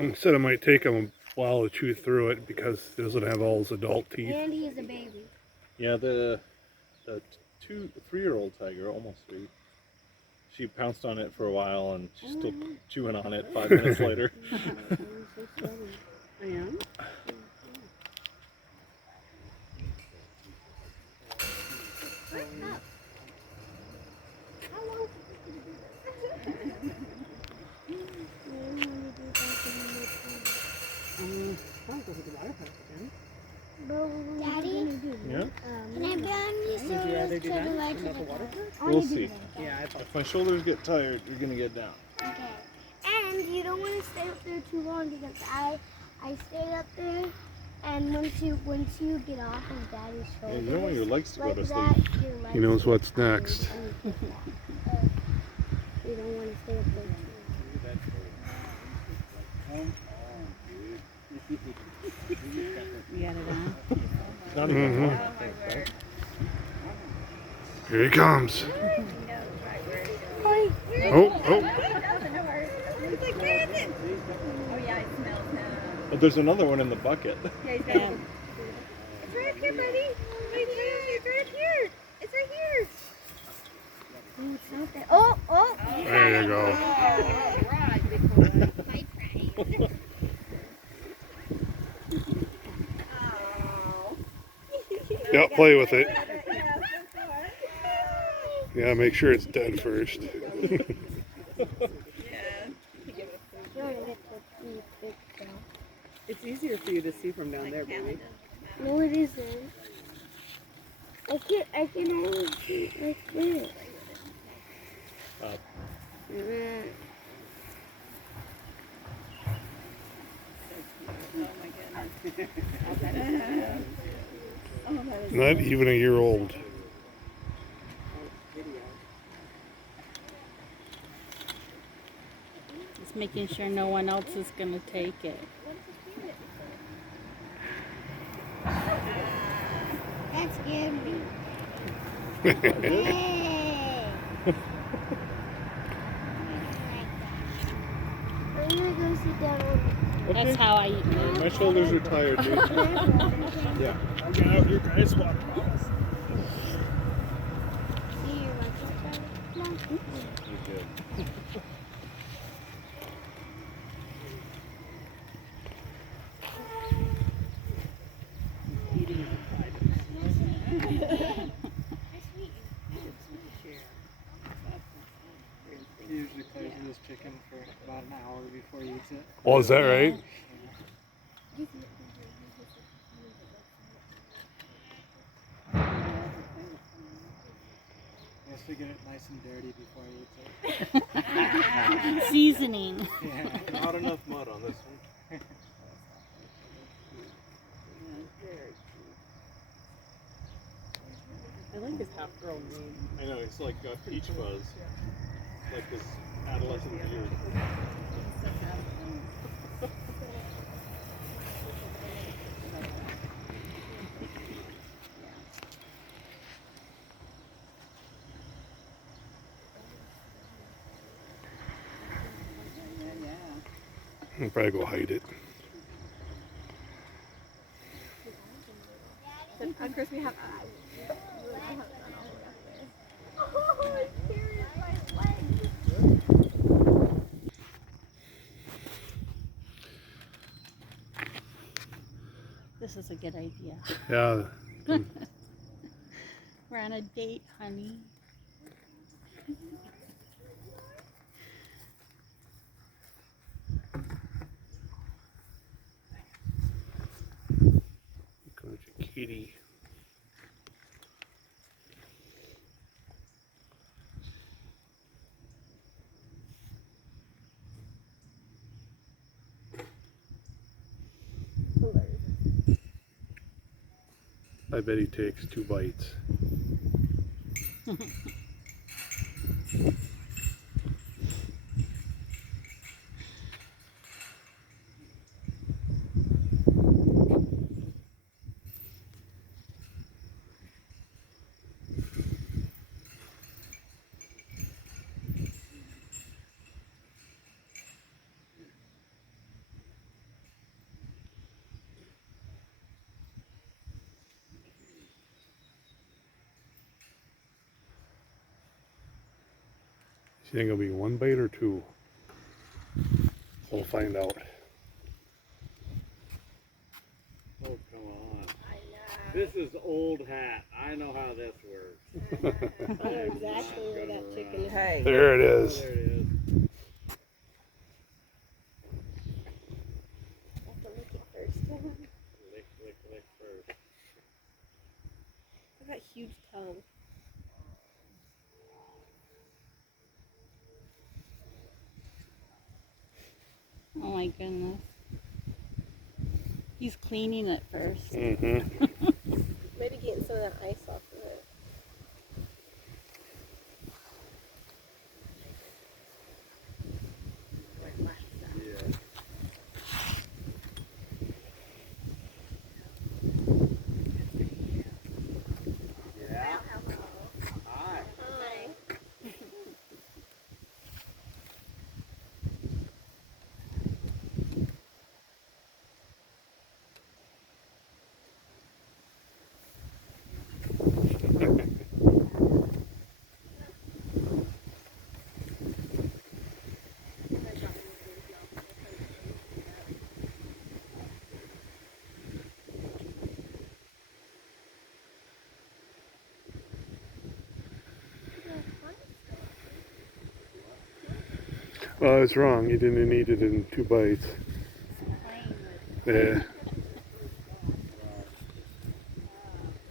Instead, it might take him a while to chew through it because it doesn't have all his adult teeth. And he's a baby. Yeah, the 3-year-old tiger, almost 3. She pounced on it for a while and she's still chewing on it 5 minutes later. I am. Daddy? Yeah? Can I be on these Would you rather do that to than the water? We'll see. Yeah, I thought. If my shoulders get tired, you're gonna get down. Okay. And you don't want to stay up there too long because I stayed up there, and once you get off of Daddy's Yeah, shoulders, you don't want your legs to go like to that, sleep. your legs He knows get what's tired next. and you don't want to stay up there too long. You got it on? Not even Mhm. one, I think, right? Here he comes. Hi. Oh. But there's another one in the bucket. Yeah. It's right up here, buddy. It's right up here. It's right here. Oh, it's not there. Oh. There you go. Yep, play with it. Yeah, make sure it's dead first. It's easier for you to see from down there, baby. No, it isn't. I can only see like this. Up. Not even a year old. Just making sure no one else is going to take it. That scared me. Hey. I'm gonna go sit down over That's how I eat it. My shoulders are tired, dude. Yeah. Get out your guys' water bottles. See your muscles. No. You're good. He usually plays with his chicken for about an hour before he eats it. Oh, is that right? He has to get it nice and dirty before he eats it. Seasoning. Yeah. Not enough mud on this one. I like his half-grown name. I know, he's like got peach fuzz. Like his adolescent beard. I'll probably go hide it. On Chris, we have. This is a good idea. Yeah. We're on a date, honey. Comes your kitty. I bet he takes 2 bites. You think it'll be one bite or two? We'll find out. Oh, come on. This is old hat. I know how this works. I know exactly where that chicken is. Hey. There it Oh, is. there it is. I have to lick it first. Lick, lick, lick first. Look at that huge tongue. Oh my goodness. He's cleaning it first. Mm-hmm. Maybe getting some of that ice off of it. Yeah. Yeah. Hi. Hi. Well, I was wrong. You didn't eat it in 2 bites. Playing with Yeah.